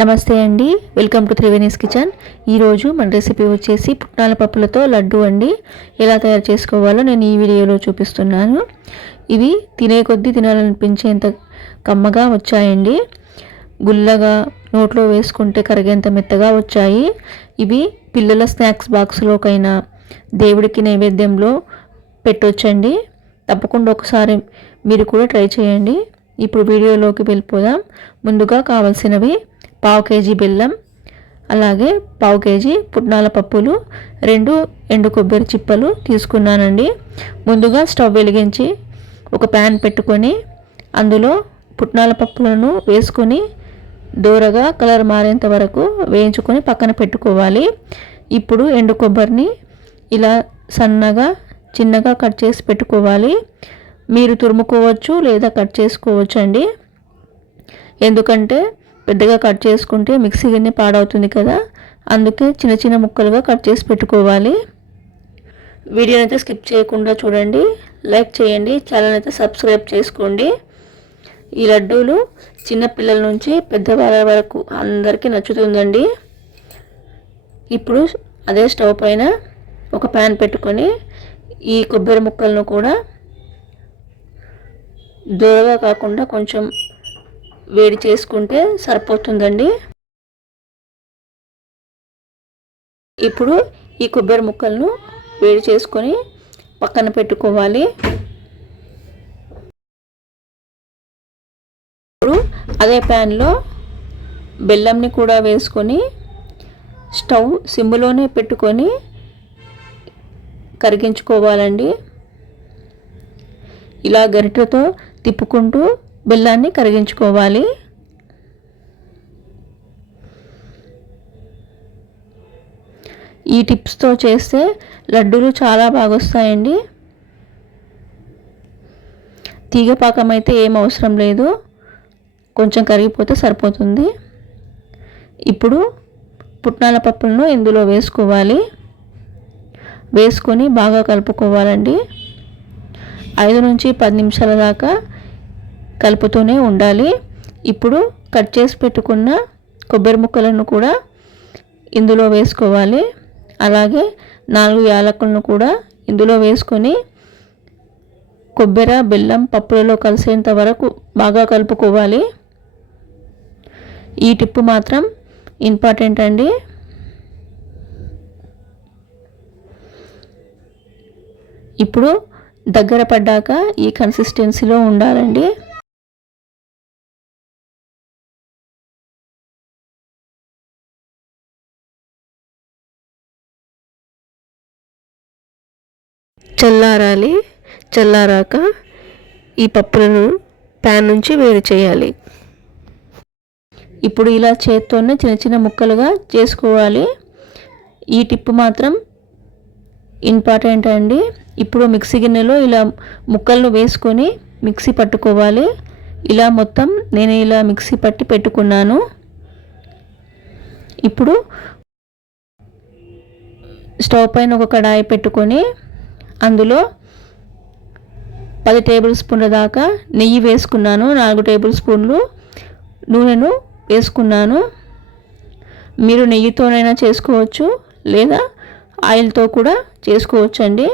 నమస్తే అండి. Welcome to Triveni's kitchen ఈరోజు మన రెసిపీ వచ్చేసి పుట్నాల పప్పులతో లడ్డు అండి. ఎలా తయారు చేసుకోవాలో నేను ఈ వీడియోలో చూపిస్తున్నాను. ఇవి తినే కొద్దీ తినాలనిపించేంత కమ్మగా వచ్చాయండి. గుల్లగా నోట్లో వేసుకుంటే కరిగేంత మెత్తగా వచ్చాయి. ఇవి పిల్లల స్నాక్స్ బాక్స్లోకైనా దేవుడికి నైవేద్యంలో పెట్టొచ్చండి. తప్పకుండా ఒకసారి మీరు కూడా ట్రై చేయండి. ఇప్పుడు వీడియోలోకి వెళ్ళిపోదాం. ముందుగా కావలసినవి పావు కేజీ బెల్లం అలాగే పావు కేజీ పుట్నాల పప్పులు రెండు ఎండు కొబ్బరి చిప్పలు తీసుకున్నానండి. ముందుగా స్టవ్ వెలిగించి ఒక ప్యాన్ పెట్టుకొని అందులో పుట్నాల పప్పులను వేసుకొని దూరగా కలర్ మారేంత వరకు వేయించుకొని పక్కన పెట్టుకోవాలి. ఇప్పుడు ఎండు కొబ్బరిని ఇలా సన్నగా చిన్నగా కట్ చేసి పెట్టుకోవాలి. మీరు తురుముకోవచ్చు లేదా కట్ చేసుకోవచ్చు అండి ఎందుకంటే పెద్దగా కట్ చేసుకుంటే మిక్సీ గిన్నె పాడవుతుంది కదా అందుకే చిన్న చిన్న ముక్కలుగా కట్ చేసి పెట్టుకోవాలి. వీడియోని అయితే స్కిప్ చేయకుండా చూడండి లైక్ చేయండి ఛానల్ అయితే సబ్స్క్రైబ్ చేసుకోండి. ఈ లడ్డూలు చిన్నపిల్లల నుంచి పెద్దవాళ్ళ వరకు అందరికీ నచ్చుతుందండి. ఇప్పుడు అదే స్టవ్ పైన ఒక ప్యాన్ పెట్టుకొని ఈ కొబ్బరి ముక్కలను కూడా దూరగా కాకుండా కొంచెం వేడి చేసుకుంటే సరిపోతుందండి. ఇప్పుడు ఈ కొబ్బరి ముక్కలను వేడి చేసుకొని పక్కన పెట్టుకోవాలి. ఇప్పుడు అదే ప్యాన్లో బెల్లంని కూడా వేసుకొని స్టవ్ సిమ్లోనే పెట్టుకొని కరిగించుకోవాలండి. ఇలా గరిటెతో తిప్పుకుంటూ బెల్లాన్ని కరిగించుకోవాలి. ఈ టిప్స్తో చేస్తే లడ్డూలు చాలా బాగా వస్తాయండి తీగపాకం అయితే ఏం అవసరం లేదు. కొంచెం కరిగిపోతే సరిపోతుంది. ఇప్పుడు పుట్నాల పప్పులను ఇందులో వేసుకోవాలి. వేసుకొని బాగా కలుపుకోవాలండి. ఐదు నుంచి పది నిమిషాల దాకా కలుపుతూనే ఉండాలి. ఇప్పుడు కట్ చేసి పెట్టుకున్న కొబ్బరి ముక్కలను కూడా ఇందులో వేసుకోవాలి. అలాగే నాలుగు యాలకులను కూడా ఇందులో వేసుకొని కొబ్బరి బెల్లం పప్పులలో కలిసేంత వరకు బాగా కలుపుకోవాలి. ఈ టిప్పు మాత్రం ఇంపార్టెంట్ అండి. ఇప్పుడు దగ్గర పడ్డాక ఈ కన్సిస్టెన్సీలో ఉండాలండి. చల్లారాలి. చల్లారాక ఈ పప్పులను ప్యాన్ నుంచి వేరు చేయాలి. ఇప్పుడు ఇలా చేత్తోనే చిన్న చిన్న ముక్కలుగా చేసుకోవాలి. ఈ టిప్ మాత్రం ఇంపార్టెంట్ అండి ఇప్పుడు మిక్సీ గిన్నెలో ఇలా ముక్కలను వేసుకొని మిక్సీ పట్టుకోవాలి. ఇలా మొత్తం నేను ఇలా మిక్సీ పట్టి పెట్టుకున్నాను. ఇప్పుడు స్టవ్ పైన ఒక కడాయి పెట్టుకొని అందులో పది టేబుల్ స్పూన్ల దాకా నెయ్యి వేసుకున్నాను నాలుగు టేబుల్ స్పూన్లు నూనెను వేసుకున్నాను. మీరు నెయ్యితోనైనా చేసుకోవచ్చు లేదా ఆయిల్తో కూడా చేసుకోవచ్చు అండి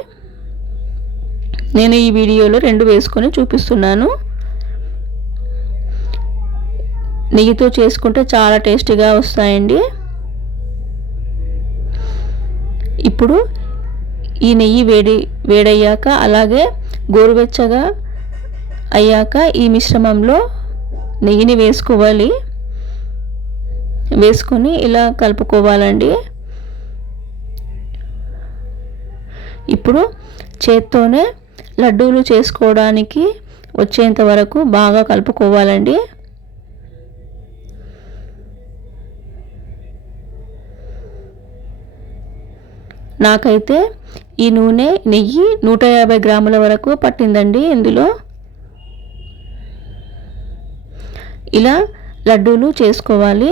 నేను ఈ వీడియోలో రెండు వేసుకొని చూపిస్తున్నాను. నెయ్యితో చేసుకుంటే చాలా టేస్టీగా వస్తాయండి. ఇప్పుడు ఈ నెయ్యి వేడి వేడయ్యాక అలాగే గోరువెచ్చగా అయ్యాక ఈ మిశ్రమంలో నెయ్యిని వేసుకోవాలి. వేసుకొని ఇలా కలుపుకోవాలండి. ఇప్పుడు చేత్తోనే లడ్డూలు చేసుకోవడానికి వచ్చేంత వరకు బాగా కలుపుకోవాలండి. నాకైతే ఈ నూనె నెయ్యి నూట యాభై గ్రాముల వరకు పట్టిందండి ఇందులో. ఇలా లడ్డూలు చేసుకోవాలి.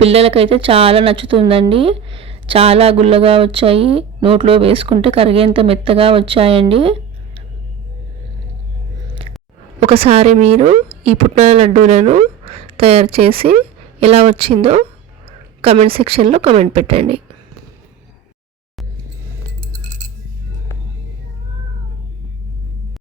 పిల్లలకైతే చాలా నచ్చుతుందండి. చాలా గుల్లగా వచ్చాయి. నోట్లో వేసుకుంటే కరిగేంత మెత్తగా వచ్చాయండి. ఒకసారి మీరు ఈ పుట్నాల లడ్డూలను తయారు చేసి ఎలా వచ్చిందో కమెంట్ సెక్షన్లో కమెంట్ పెట్టండి.